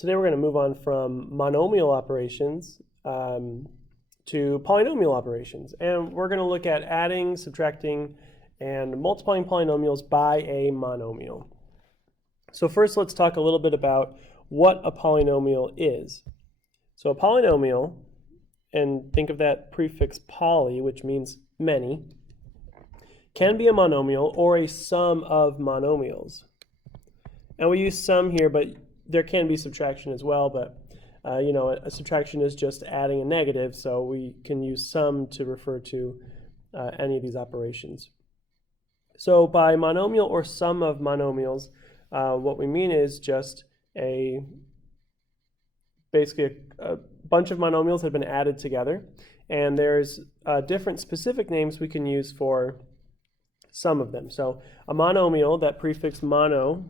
Today we're going to move on from monomial operations to polynomial operations. And we're going to look at adding, subtracting, and multiplying polynomials by a monomial. So first let's talk a little bit about what a polynomial is. So a polynomial, and think of that prefix poly, which means many, can be a monomial or a sum of monomials. And we use sum here, but there can be subtraction as well, but a subtraction is just adding a negative, so we can use sum to refer to any of these operations. So by monomial or sum of monomials, what we mean is just basically a bunch of monomials have been added together, and there's different specific names we can use for some of them. So a monomial, that prefix mono,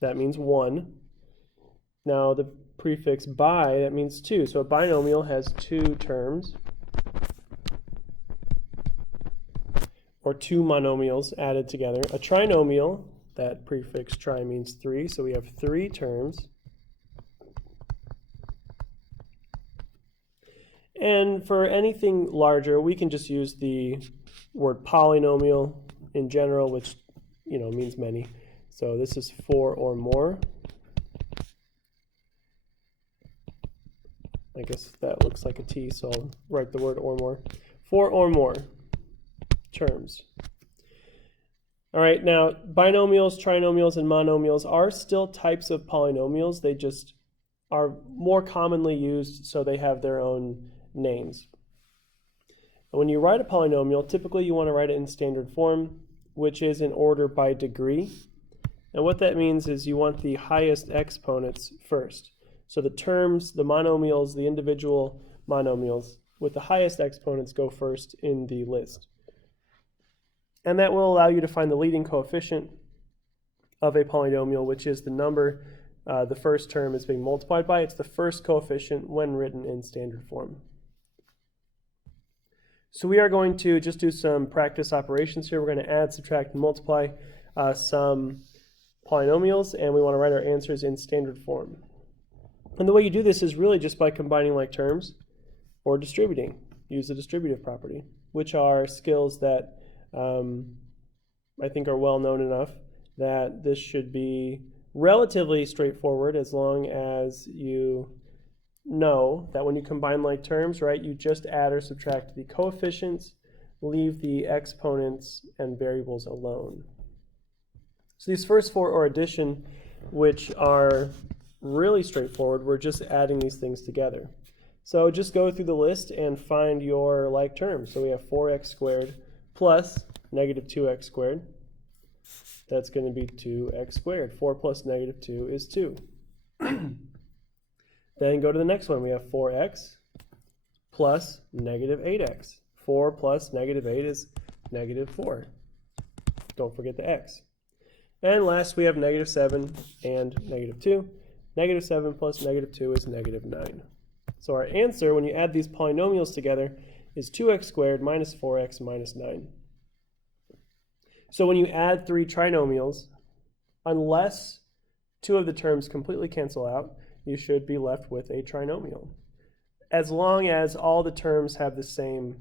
that means one. Now the prefix bi, that means two. So a binomial has two terms, or two monomials added together. A trinomial, that prefix tri means three, so we have three terms. And for anything larger, we can just use the word polynomial in general, which means many. So this is four or more. I guess that looks like a T, so I'll write the word or more. Four or more terms. All right, now binomials, trinomials, and monomials are still types of polynomials. They just are more commonly used, so they have their own names. And when you write a polynomial, typically you want to write it in standard form, which is in order by degree. And what that means is you want the highest exponents first. So the terms, the monomials, the individual monomials with the highest exponents go first in the list. And that will allow you to find the leading coefficient of a polynomial, which is the number the first term is being multiplied by. It's the first coefficient when written in standard form. So we are going to just do some practice operations here. We're going to add, subtract, and multiply some polynomials, and we want to write our answers in standard form. And the way you do this is really just by combining like terms or distributing. Use the distributive property, which are skills that I think are well known enough that this should be relatively straightforward, as long as you know that when you combine like terms, right, you just add or subtract the coefficients, leave the exponents and variables alone. So these first four are addition, which are really straightforward. We're just adding these things together. So just go through the list and find your like terms. So we have 4x squared plus negative 2x squared. That's going to be 2x squared. 4 plus negative 2 is 2. Then go to the next one. We have 4x plus negative 8x. 4 plus negative 8 is negative 4. Don't forget the x. And last we have negative 7 and negative 2. Negative 7 plus negative 2 is negative 9. So our answer, when you add these polynomials together, is 2x squared minus 4x minus 9. So when you add three trinomials, unless two of the terms completely cancel out, you should be left with a trinomial, as long as all the terms have the same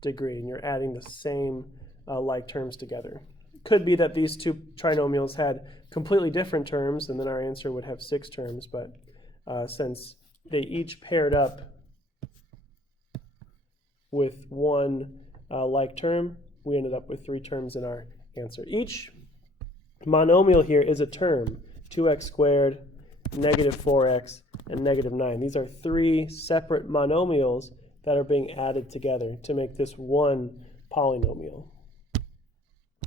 degree and you're adding the same like terms together. Could be that these two trinomials had completely different terms, and then our answer would have 6 terms, but since they each paired up with one like term, we ended up with 3 terms in our answer. Each monomial here is a term: 2x squared, negative 4x, and negative 9. These are 3 separate monomials that are being added together to make this one polynomial.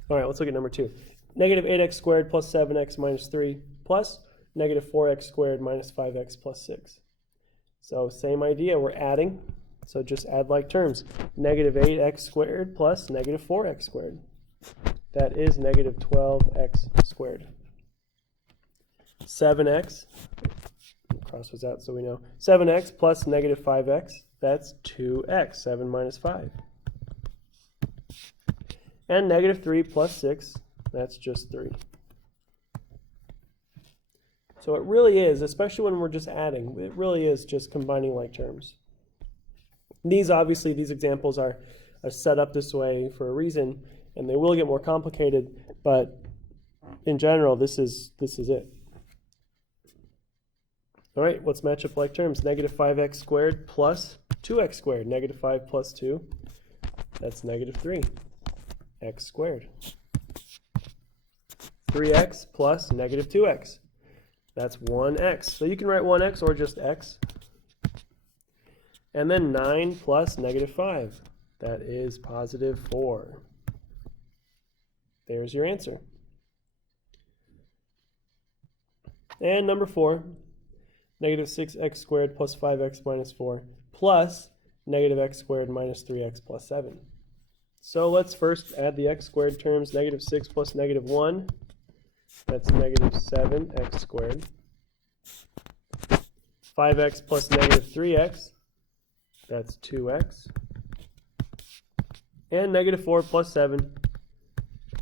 All right, let's look at number 2. Negative 8x squared plus 7x minus 3 plus negative 4x squared minus 5x plus 6. So same idea, we're adding. So just add like terms. Negative 8x squared plus negative 4x squared. That is negative 12x squared. 7x, cross those out so we know. 7x plus negative 5x, that's 2x, 7 minus 5. And negative 3 plus 6, that's just 3. So it really is, especially when we're just adding, it really is just combining like terms. These obviously, these examples are set up this way for a reason, and they will get more complicated, but in general, this is it. All right, let's match up like terms. Negative 5x squared plus 2x squared. Negative 5 plus 2, that's negative 3, x squared. 3x plus negative 2x, that's 1x. So you can write 1x or just x. And then 9 plus negative 5, that is positive 4. There's your answer. And number 4, negative 6x squared plus 5x minus 4 plus negative x squared minus 3x plus 7. So let's first add the x squared terms. Negative 6 plus negative 1, that's negative 7x squared. 5x plus negative 3x, that's 2x. And negative 4 plus 7,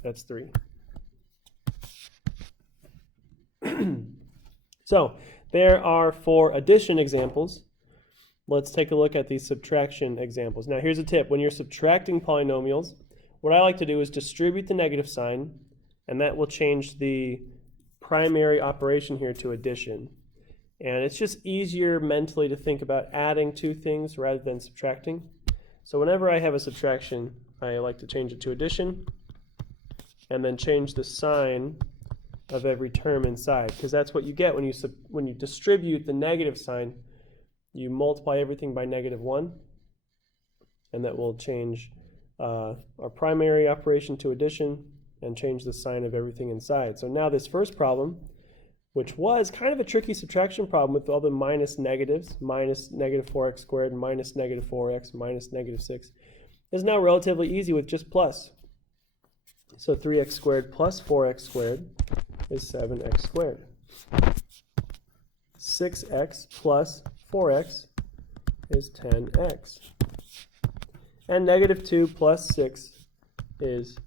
that's 3. So there are 4 addition examples. Let's take a look at these subtraction examples. Now here's a tip. When you're subtracting polynomials, what I like to do is distribute the negative sign, and that will change the primary operation here to addition. And it's just easier mentally to think about adding 2 things rather than subtracting. So whenever I have a subtraction, I like to change it to addition, and then change the sign of every term inside, because that's what you get when you distribute the negative sign. You multiply everything by negative 1, and that will change our primary operation to addition and change the sign of everything inside. So now this first problem, which was kind of a tricky subtraction problem with all the minus negatives, minus negative 4x squared, minus negative 4x, minus negative 6, is now relatively easy with just plus. So 3x squared plus 4x squared is 7x squared. 6x plus 4x is 10x. And negative 2 plus 6 is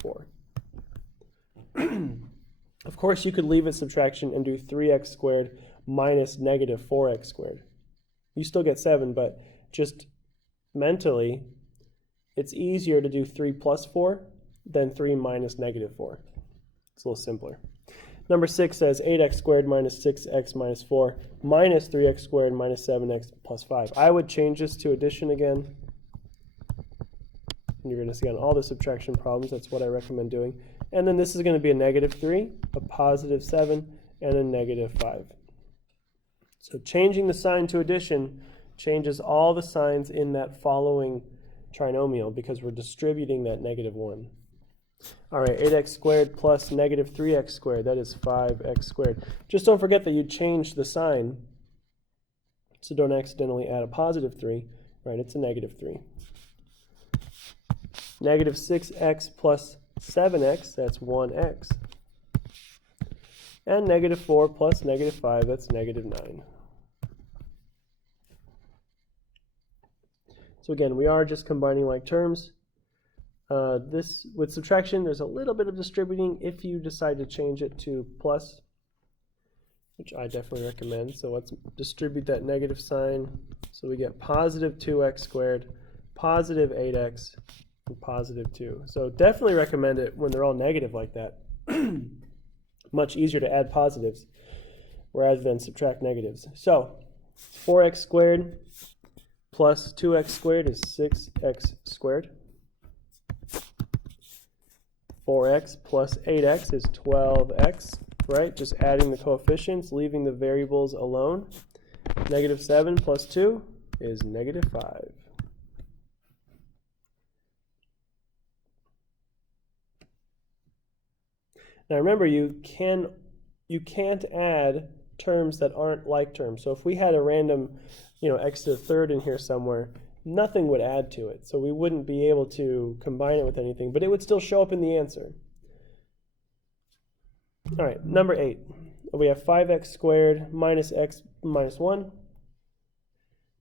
4. Of course, you could leave a subtraction and do 3x squared minus negative 4x squared. You still get 7, but just mentally, it's easier to do 3 plus 4 than 3 minus negative 4. It's a little simpler. Number 6 says 8x squared minus 6x minus 4 minus 3x squared minus 7x plus 5. I would change this to addition again. And you're going to see on all the subtraction problems, that's what I recommend doing. And then this is going to be a negative 3, a positive 7, and a negative 5. So changing the sign to addition changes all the signs in that following trinomial because we're distributing that negative 1. All right, 8x squared plus negative 3x squared, that is 5x squared. Just don't forget that you changed the sign, so don't accidentally add a positive 3, right? It's a negative 3. Negative 6x plus 7x, that's 1x. And negative 4 plus negative 5, that's negative 9. So again, we are just combining like terms. This, with subtraction, there's a little bit of distributing if you decide to change it to plus, which I definitely recommend. So let's distribute that negative sign. So we get positive 2x squared, positive 8x, and positive 2. So definitely recommend it when they're all negative like that. Much easier to add positives rather than subtract negatives. So 4x squared plus 2x squared is 6x squared. 4x plus 8x is 12x, right? Just adding the coefficients, leaving the variables alone. Negative 7 plus 2 is negative 5. Now remember, you can't add terms that aren't like terms. So if we had a random, x to the third in here somewhere, nothing would add to it. So we wouldn't be able to combine it with anything, but it would still show up in the answer. All right, number 8. We have 5x squared minus x minus 1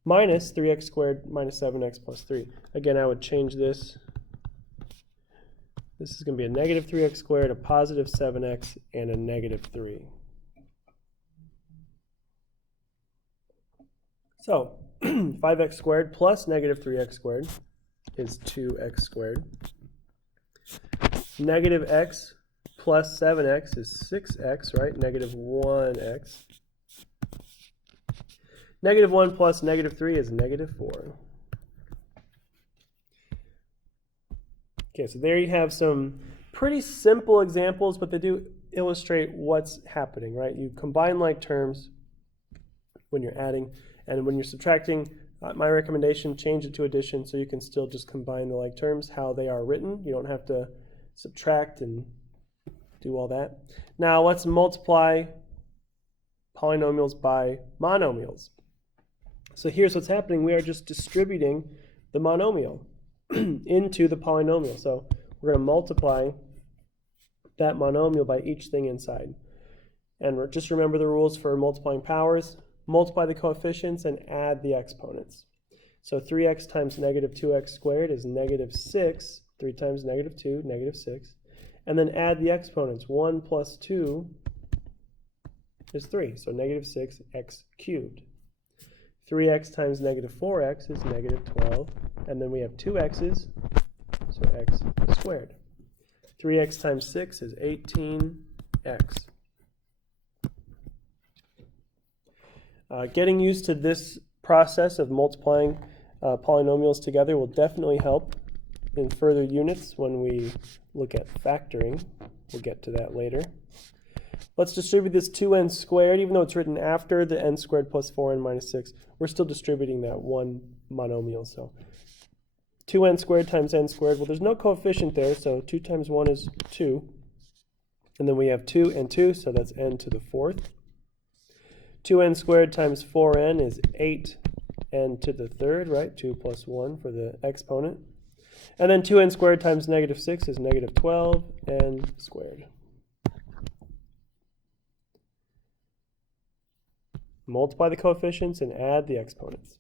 minus 3x squared minus 7x plus 3. Again, I would change this. This is going to be a negative 3x squared, a positive 7x, and a negative 3. So 5x squared plus negative 3x squared is 2x squared. Negative x plus 7x is 6x, right? Negative 1x. Negative 1 plus negative 3 is negative 4. Okay, so there you have some pretty simple examples, but they do illustrate what's happening, right? You combine like terms when you're adding, and when you're subtracting, my recommendation, change it to addition so you can still just combine the like terms how they are written. You don't have to subtract and do all that. Now let's multiply polynomials by monomials. So here's what's happening. We are just distributing the monomial into the polynomial. So we're going to multiply that monomial by each thing inside. And just remember the rules for multiplying powers. Multiply the coefficients and add the exponents. So 3x times negative 2x squared is negative 6. 3 times negative 2, negative 6. And then add the exponents. 1 plus 2 is 3. So negative 6x cubed. 3x times negative 4x is negative 12. And then we have 2 x's, so x squared. 3x times 6 is 18x. Getting used to this process of multiplying polynomials together will definitely help in further units when we look at factoring. We'll get to that later. Let's distribute this 2n squared, even though it's written after the n squared plus 4n minus 6. We're still distributing that one monomial. So 2n squared times n squared. Well, there's no coefficient there, so 2 times 1 is 2. And then we have 2 and 2, so that's n to the 4th. 2n squared times 4n is 8n to the 3rd, right? 2 plus 1 for the exponent. And then 2n squared times negative 6 is negative 12n squared. Multiply the coefficients and add the exponents.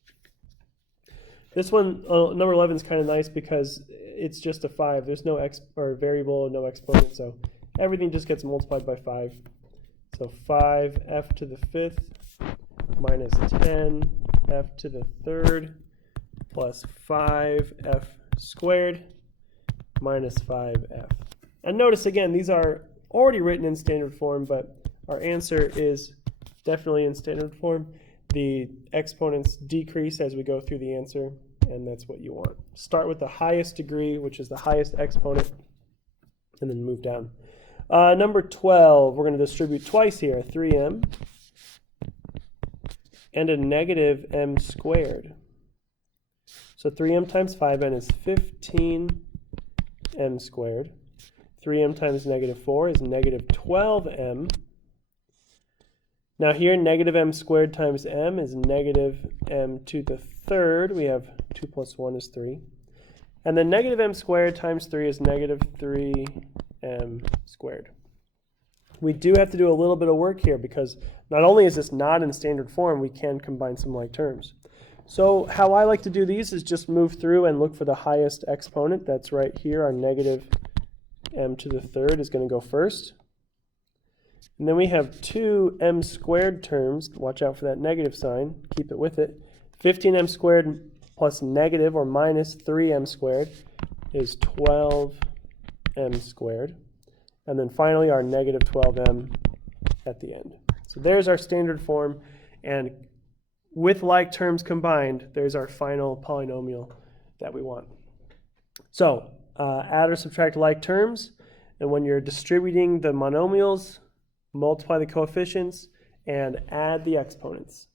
This one, number 11, is kind of nice because it's just a 5. There's no variable, no exponent, so everything just gets multiplied by 5. So 5f to the 5th minus 10f to the 3rd plus 5f squared minus 5f. And notice again, these are already written in standard form, but our answer is definitely in standard form. The exponents decrease as we go through the answer, and that's what you want. Start with the highest degree, which is the highest exponent, and then move down. Number 12, we're going to distribute twice here, 3m and a negative m squared. So 3m times 5n is 15m squared. 3m times negative 4 is negative 12m. Now here, negative m squared times m is negative m to the 3rd. We have 2 plus 1 is 3. And then negative m squared times 3 is negative 3m squared. We do have to do a little bit of work here because not only is this not in standard form, we can combine some like terms. So how I like to do these is just move through and look for the highest exponent. That's right here. Our negative m to the 3rd is going to go first. And then we have two m squared terms. Watch out for that negative sign. Keep it with it. 15m squared plus negative or minus 3m squared is 12m squared. And then finally our negative 12m at the end. So there's our standard form, and with like terms combined, there's our final polynomial that we want. So add or subtract like terms, and when you're distributing the monomials, multiply the coefficients and add the exponents.